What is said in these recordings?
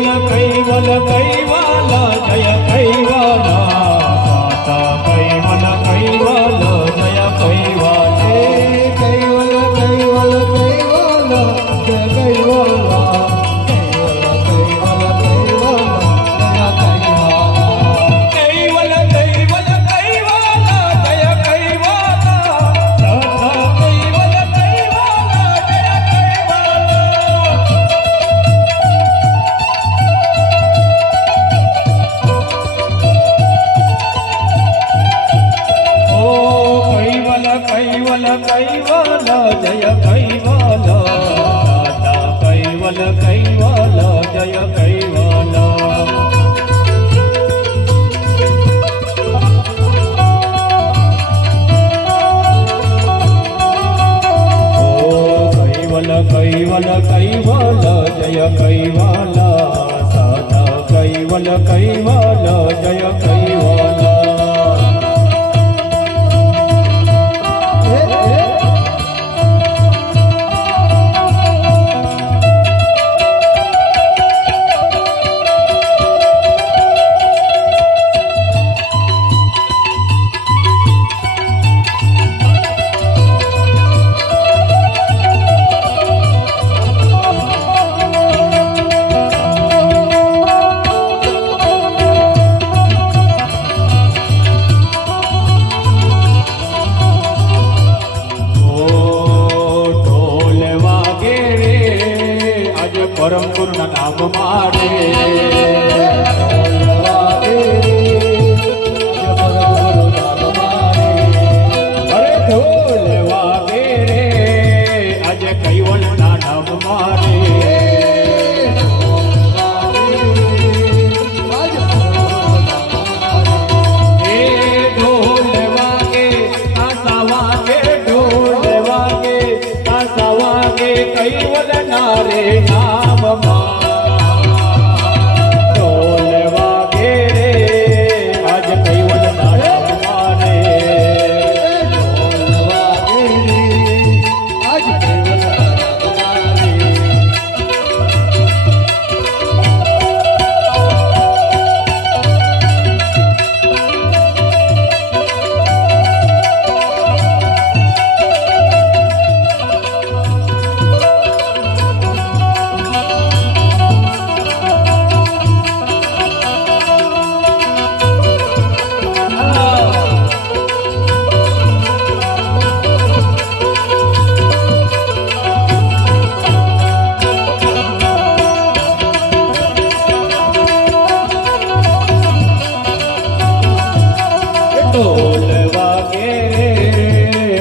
caval कैवाल जय कैवाल साता caval कैवाल जय कैवाल कैवल कैवल कैवल जय कैवल कैवल कैवल कैवल जय कैवल कैवल कैवल जय कैवाल साता कैवल कैवाल जय कैवाल कैवल कैवल जय कैवल दादा कैवल कैवल जय कैवल कैवल कैवल कैवल जय कैवल दादा कैवल कैवल जय कैवल પરમ ગુરુના નામ મારે અરે ઢોલ વાગે રે આજે કૈવલના નામ મારે એ ઢોલ વાગે આસા વાગે ઢોલ વાગે આસા વાગે કૈવલના રે નામ ઢોલ વાગે રે આજ કૈવલના નામ મારે ઢોલ વાગે રે આજ કૈવલના નામ મારે ઢોલ વાગે રે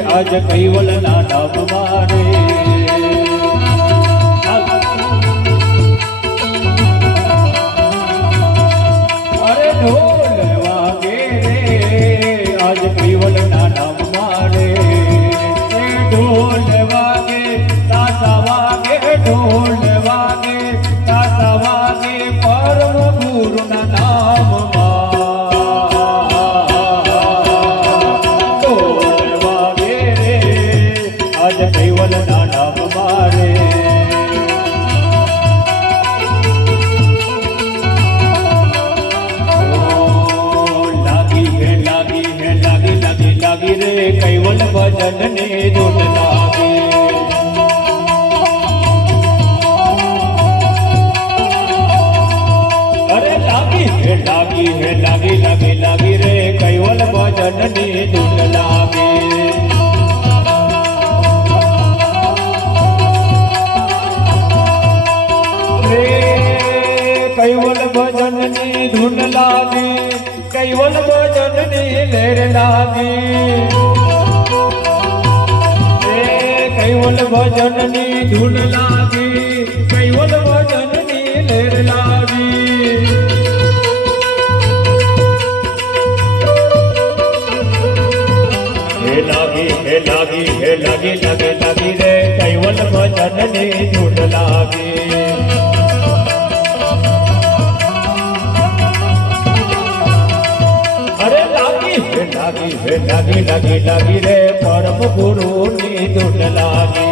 આજ કૈવલના નામ મારે અરે ઢોલ વાગે રે આજ કૈવલના નામ મારે ઢોલ વાગે તાતા વાગે ઢોલ વાગે તાતા વાગે પરમ ગુરુના નામ કૈવલના નામ મારે લાગી હે લાગી હે લાગી લાગી લાગી રે કૈવલ ભજન ને ધૂન લાગી અરે લાગી હે લાગી હે લાગી લાગી લાગી રે કૈવલ ભજન ને ધૂન લાગી कैवल भजन नी धुन लागी कैवल भजन नी लहर लागी कैवल भजन नी धुन लागी कैवल भजन नी लहर लागी हे लागी हे लागी हे लागी लागी लागी रे कैवल भजन नी धुन लागी लागी लागी लागी रे परम गुरु नी धुन लागी